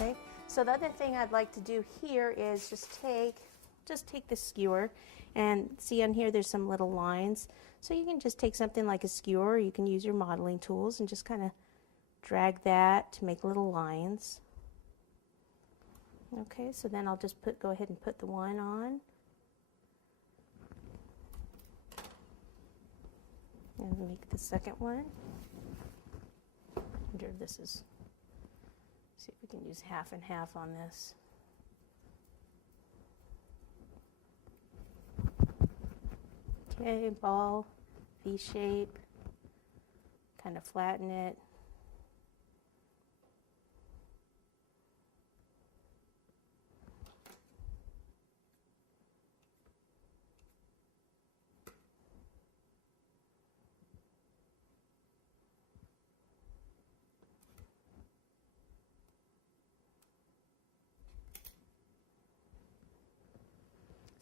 Okay, so the other thing I'd like to do here is just take the skewer, and see on here there's some little lines. So you can just take something like a skewer, or you can use your modeling tools and just kind of drag that to make little lines. Okay, so then I'll just go ahead and put the one on. And make the second one. I wonder if this is, see if we can use half and half on this. Okay, ball, V shape, kind of flatten it.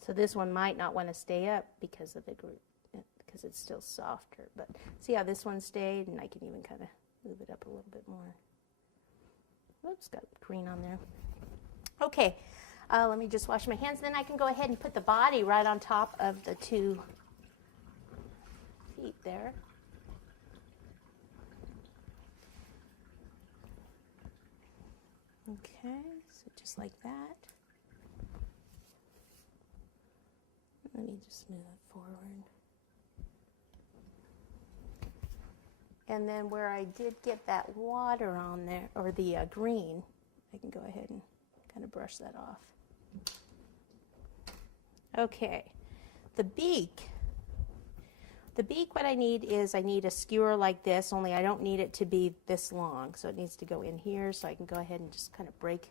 So this one might not want to stay up because of because it's still softer. But see how this one stayed, and I can even kind of move it up a little bit more. Oops, got green on there. Okay, let me just wash my hands. Then I can go ahead and put the body right on top of the 2 feet there. Okay, so just like that. Let me just move it forward. And then where I did get that water on there, or the green, I can go ahead and kind of brush that off. Okay, the beak. The beak, what I need is I need a skewer like this, only I don't need it to be this long. So it needs to go in here, so I can go ahead and just kind of break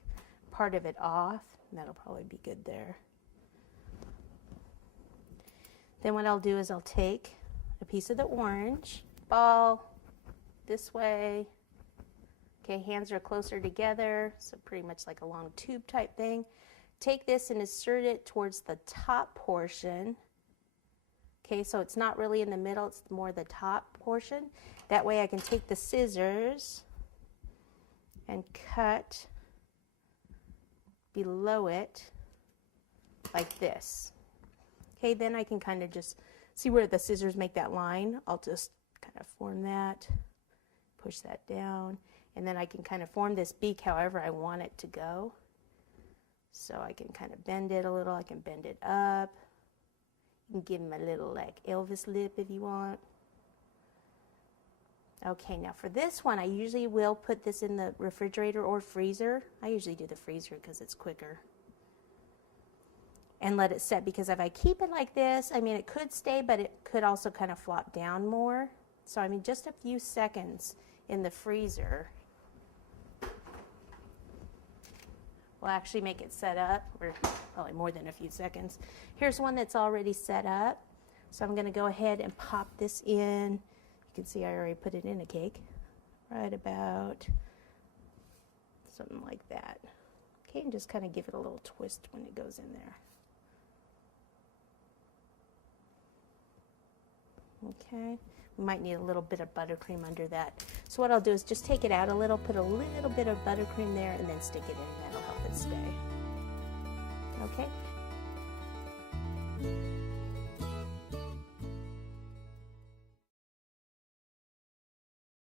part of it off. And that'll probably be good there. Then what I'll do is I'll take a piece of the orange ball this way. Okay, hands are closer together, so pretty much like a long tube type thing. Take this and insert it towards the top portion. Okay, so it's not really in the middle, it's more the top portion. That way I can take the scissors and cut below it like this. Okay, then I can kind of just see where the scissors make that line. I'll just kind of form that, push that down, and then I can kind of form this beak however I want it to go. So I can kind of bend it a little, I can bend it up. You can give him a little like Elvis lip if you want. Okay, now for this one, I usually will put this in the refrigerator or freezer. I usually do the freezer because it's quicker. And let it set, because if I keep it like this, I mean, it could stay, but it could also kind of flop down more. So, I mean, just a few seconds in the freezer will actually make it set up, or probably more than a few seconds. Here's one that's already set up. So I'm going to go ahead and pop this in. You can see I already put it in a cake. Right about something like that. Okay, and just kind of give it a little twist when it goes in there. Okay, we might need a little bit of buttercream under that. So what I'll do is just take it out a little, put a little bit of buttercream there, and then stick it in, and that'll help it stay. Okay.